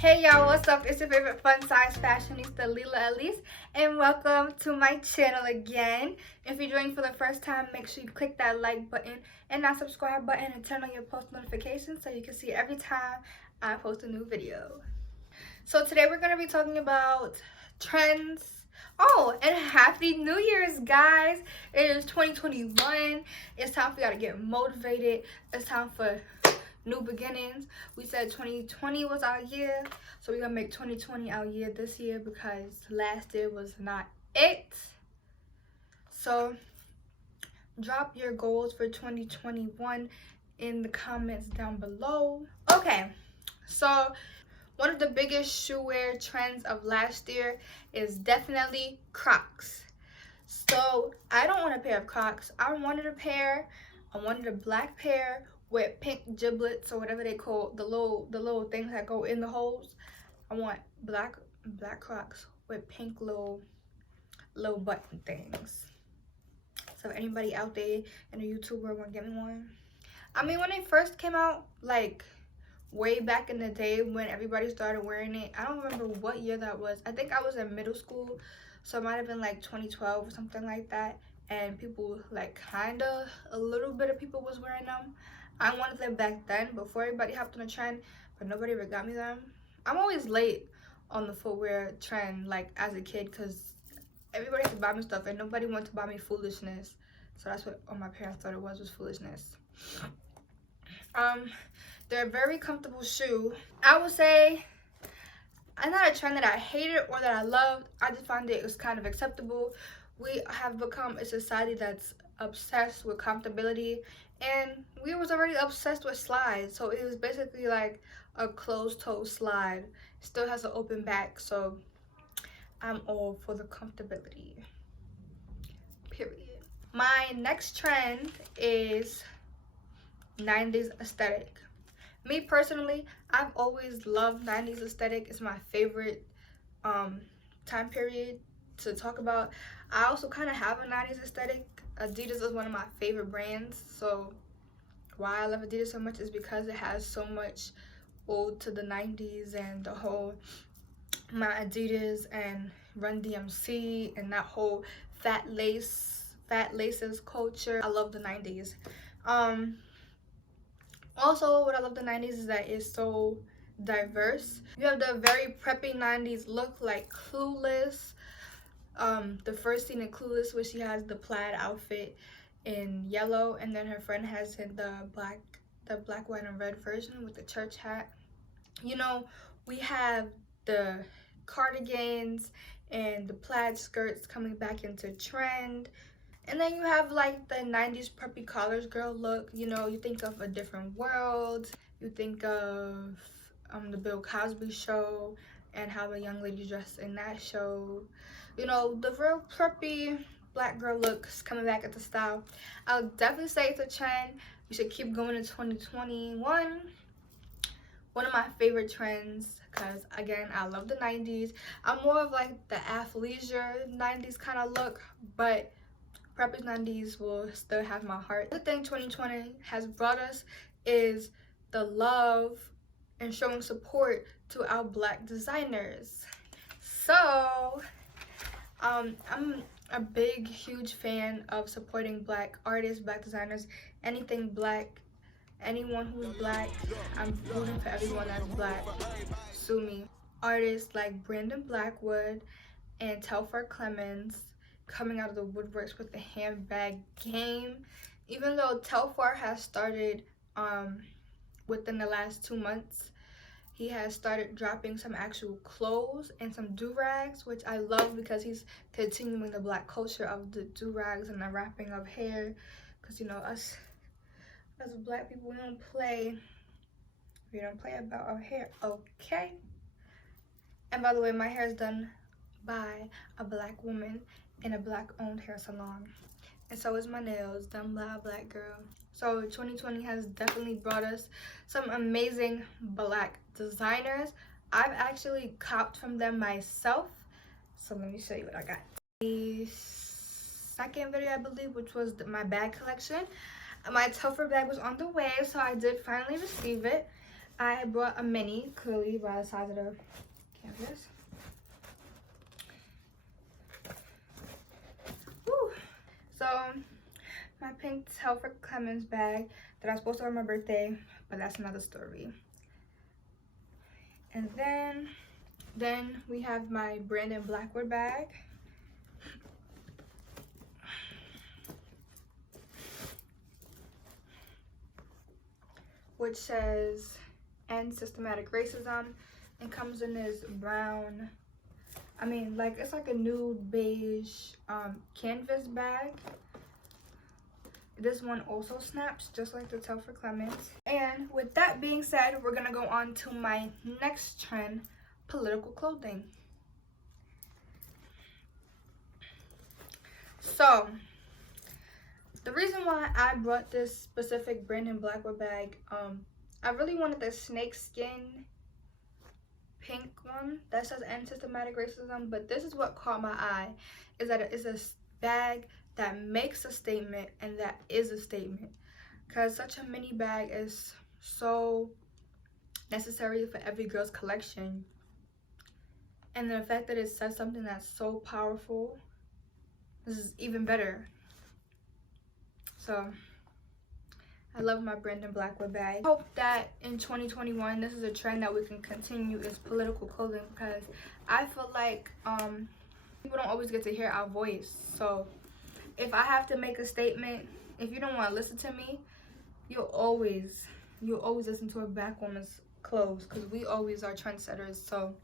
Hey y'all, what's up? It's your favorite fun size fashionista Lila Elise, and welcome to my channel again. If you're joining for the first time, make sure you click that like button and that subscribe button and turn on your post notifications so you can see every time I post a new video. So today we're going to be talking about trends. Oh, and happy New Year's, guys. It is 2021. It's time for y'all to get motivated. It's time for new beginnings. We said 2020 was our year, so we're gonna make 2020 our year this year because last year was not it. So drop your goals for 2021 in the comments down below. Okay, so one of the biggest shoe wear trends of last year is definitely Crocs. So I don't want a pair of Crocs. I wanted a black pair with pink giblets or whatever they call the little things that go in the holes. I want black Crocs with pink little button things. So anybody out there and a YouTuber want to get me one? I mean, when they first came out, like way back in the day when everybody started wearing it, I don't remember what year that was. I think I was in middle school, so it might have been like 2012 or something like that, and people like a little bit of people was wearing them. I wanted them back then before everybody hopped on the trend, but nobody ever got me them. I'm always late on the footwear trend, like as a kid, because everybody had to buy me stuff and nobody wanted to buy me foolishness. So that's what all my parents thought it was foolishness. They're a very comfortable shoe. I would say I'm not a trend that I hated or that I loved. I just found it was kind of acceptable. We have become a society that's obsessed with comfortability, and we was already obsessed with slides. So it was basically like a closed toe slide. Still has an open back, so I'm all for the comfortability. Period. My next trend is 90s aesthetic. Me personally, I've always loved 90s aesthetic. It's my favorite time period to talk about. I also kind of have a 90s aesthetic. Adidas is one of my favorite brands. So why I love Adidas so much is because it has so much ode to the 90s and the whole my Adidas and Run DMC and that whole fat laces culture. I love the 90s. Also, what I love the 90s is that it's so diverse. You have the very preppy 90s look like Clueless. The first scene in Clueless where she has the plaid outfit in yellow, and then her friend has the black, white, and red version with the church hat. You know, we have the cardigans and the plaid skirts coming back into trend. And then you have like the 90s preppy college girl look. You know, you think of A Different World, you think of the Bill Cosby show and how the young lady dressed in that show. You know, the real preppy black girl looks coming back at the style. I'll definitely say it's a trend. We should keep going in 2021. One of my favorite trends, because again, I love the 90s. I'm more of like the athleisure 90s kind of look, but Preppers 90s will still have my heart. The thing 2020 has brought us is the love and showing support to our black designers. So I'm a big huge fan of supporting black artists, black designers, anything black, anyone who's black. I'm rooting for everyone that's black. Sue me. Artists like Brandon Blackwood and Telfar Clemens coming out of the woodworks with the handbag game. Even though Telfar has started within the last 2 months, he has started dropping some actual clothes and some do-rags, which I love because he's continuing the black culture of the do-rags and the wrapping of hair. Because, you know, us as black people, we don't play about our hair, okay? And by the way, my hair is done by a black woman in a black owned hair salon, and so is my nails, done by a black girl. So 2020 has definitely brought us some amazing black designers. I've actually copped from them myself, so let me show you what I got. The second video, I believe, which was my bag collection. My Telfar bag was on the way, so I did finally receive it. I brought a mini, clearly by the size of the canvas. Woo. So my pink Telford Clemens bag that I was supposed to wear on my birthday, but that's another story. And then we have my Brandon Blackwood bag. Which says End Systematic Racism, and comes in this brown, I mean, like, it's like a nude beige canvas bag. This one also snaps just like the Telford Clemens. And with that being said, we're gonna go on to my next trend, political clothing. So the reason why I brought this specific Brandon Blackwood bag, I really wanted the snake skin pink one that says End Systematic Racism, but this is what caught my eye, is that it is a bag that makes a statement and that is a statement, because such a mini bag is so necessary for every girl's collection, and the fact that it says something that's so powerful, this is even better. So I love my Brandon Blackwood bag. I hope that in 2021 this is a trend that we can continue, is political clothing, because I feel like people don't always get to hear our voice. So if I have to make a statement, if you don't want to listen to me, you'll always listen to a black woman's clothes, because we always are trendsetters. So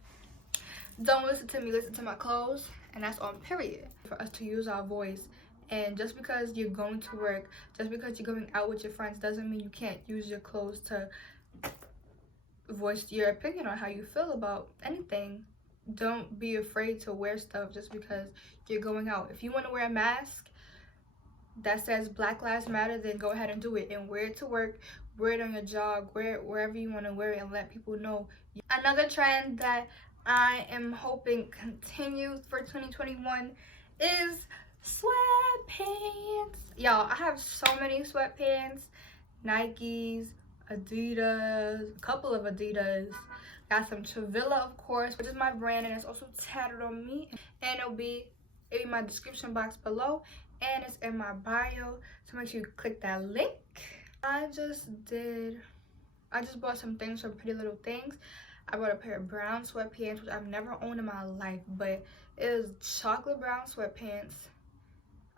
don't listen to me, listen to my clothes, and that's on period. For us to use our voice. And just because you're going to work, just because you're going out with your friends, doesn't mean you can't use your clothes to voice your opinion on how you feel about anything. Don't be afraid to wear stuff just because you're going out. If you want to wear a mask that says Black Lives Matter, then go ahead and do it, and wear it to work, wear it on your job, wear it wherever you want to wear it, and let people know. Another trend that I am hoping continues for 2021 is sweatpants. Y'all, I have so many sweatpants. Nikes, Adidas, a couple of Adidas. Got some Travilla, of course, which is my brand, and it's also tatted on me. And it'll be in my description box below, and it's in my bio, so make sure you click that link. I just bought some things from Pretty Little Things. I bought a pair of brown sweatpants, which I've never owned in my life, but it is chocolate brown sweatpants.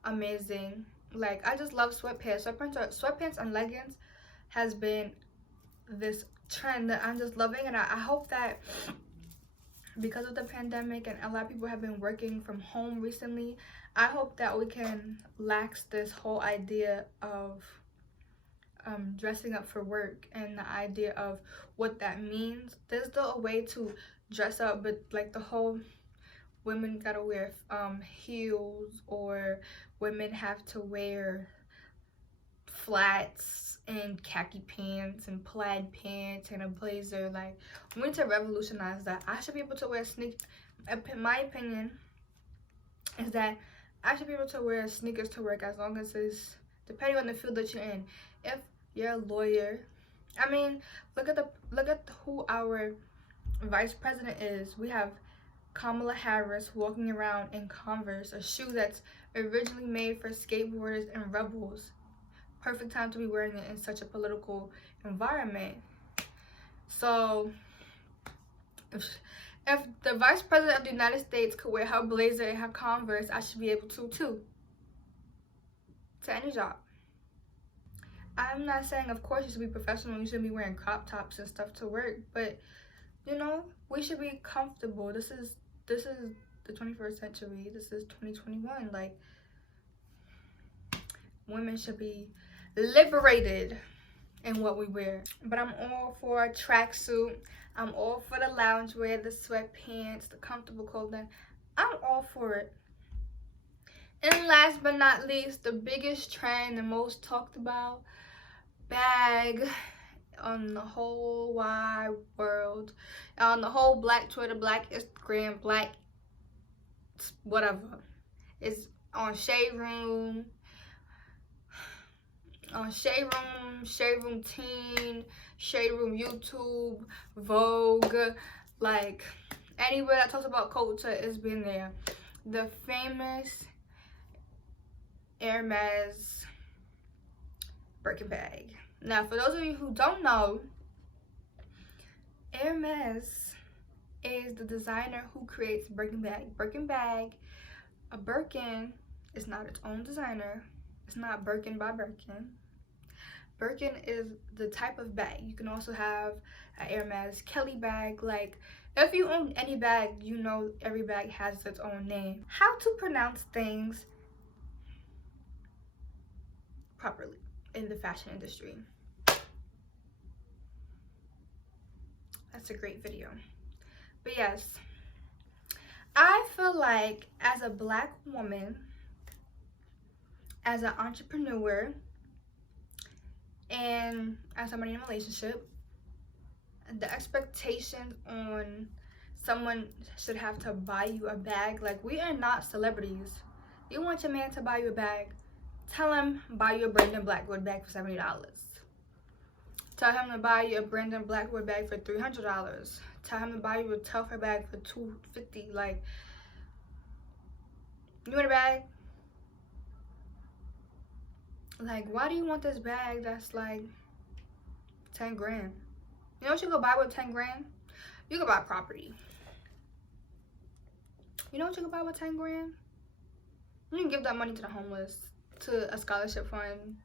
Amazing. Like, I just love sweatpants. Sweatpants and leggings has been this trend that I'm just loving, and I hope that because of the pandemic and a lot of people have been working from home recently, I hope that we can lax this whole idea of dressing up for work and the idea of what that means. There's still a way to dress up, but like the whole women gotta wear heels, or women have to wear flats and khaki pants and plaid pants and a blazer. Like, we need to revolutionize that. I should be able to wear sneakers. My opinion is that I should be able to wear sneakers to work, as long as it's depending on the field that you're in. If you're a lawyer, I mean, look at who our vice president is. We have Kamala Harris walking around in Converse, a shoe that's originally made for skateboarders and rebels. Perfect time to be wearing it in such a political environment. So if the vice president of the United States could wear her blazer and her Converse, I should be able to too. To any job. I'm not saying, of course, you should be professional, you should be wearing crop tops and stuff to work, but you know, we should be comfortable. This is the 21st century. This is 2021. Like, women should be liberated in what we wear. But I'm all for a tracksuit. I'm all for the loungewear, the sweatpants, the comfortable clothing. I'm all for it. And last but not least, the biggest trend, the most talked about bag on the whole wide world, on the whole Black Twitter, Black Instagram, Black whatever, it's on Shade Room. on Shade Room Teen, Shade Room YouTube, Vogue, like anywhere that talks about culture, it's been there. The famous Hermes Birkin bag. Now, for those of you who don't know, Hermes is the designer who creates Birkin bag. A Birkin is not its own designer. It's not Birkin by Birkin. Birkin is the type of bag. You can also have a Hermes Kelly bag. Like, if you own any bag, you know every bag has its own name. How to pronounce things properly in the fashion industry. That's a great video. But yes, I feel like as a Black woman, as an entrepreneur, and as somebody in a relationship, the expectations on someone should have to buy you a bag. Like, we are not celebrities. You want your man to buy you a bag, tell him buy you a Brandon Blackwood bag for $70. Tell him to buy you a Brandon Blackwood bag for $300. Tell him to buy you a Telfar bag for $250. Like, you want a bag? Like, why do you want this bag that's like 10 grand? You know what you could buy with 10 grand? You could buy property. You know what you could buy with 10 grand? You can give that money to the homeless, to a scholarship fund.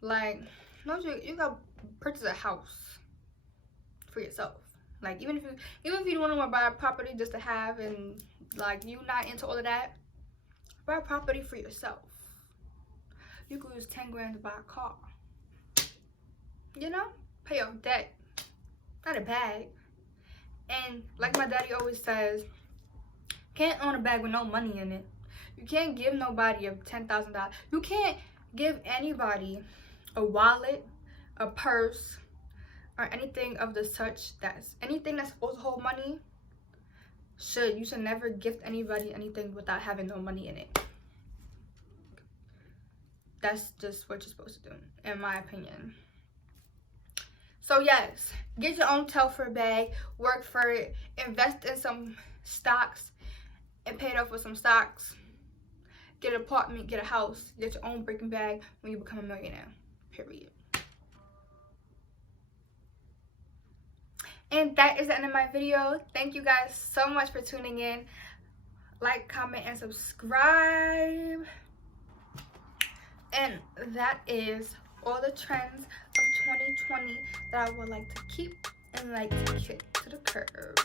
Like, you could purchase a house for yourself. Like, even if you don't want to buy a property just to have, and like you not into all of that, buy a property for yourself. You could use 10 grand to buy a car. You know, pay your debt, not a bag. And like my daddy always says, can't own a bag with no money in it. You can't give nobody a $10,000. You can't give anybody a wallet, a purse, or anything of the such. Anything that's supposed to hold money. You should never gift anybody anything without having no money in it. That's just what you're supposed to do, in my opinion. So yes, get your own Telfar bag, work for it, invest in some stocks, and pay it off with some stocks. Get an apartment, get a house, get your own Birkin bag when you become a millionaire. Period. And that is the end of my video. Thank you guys so much for tuning in. Like, comment, and subscribe. And that is all the trends of 2020 that I would like to keep and like to kick to the curb.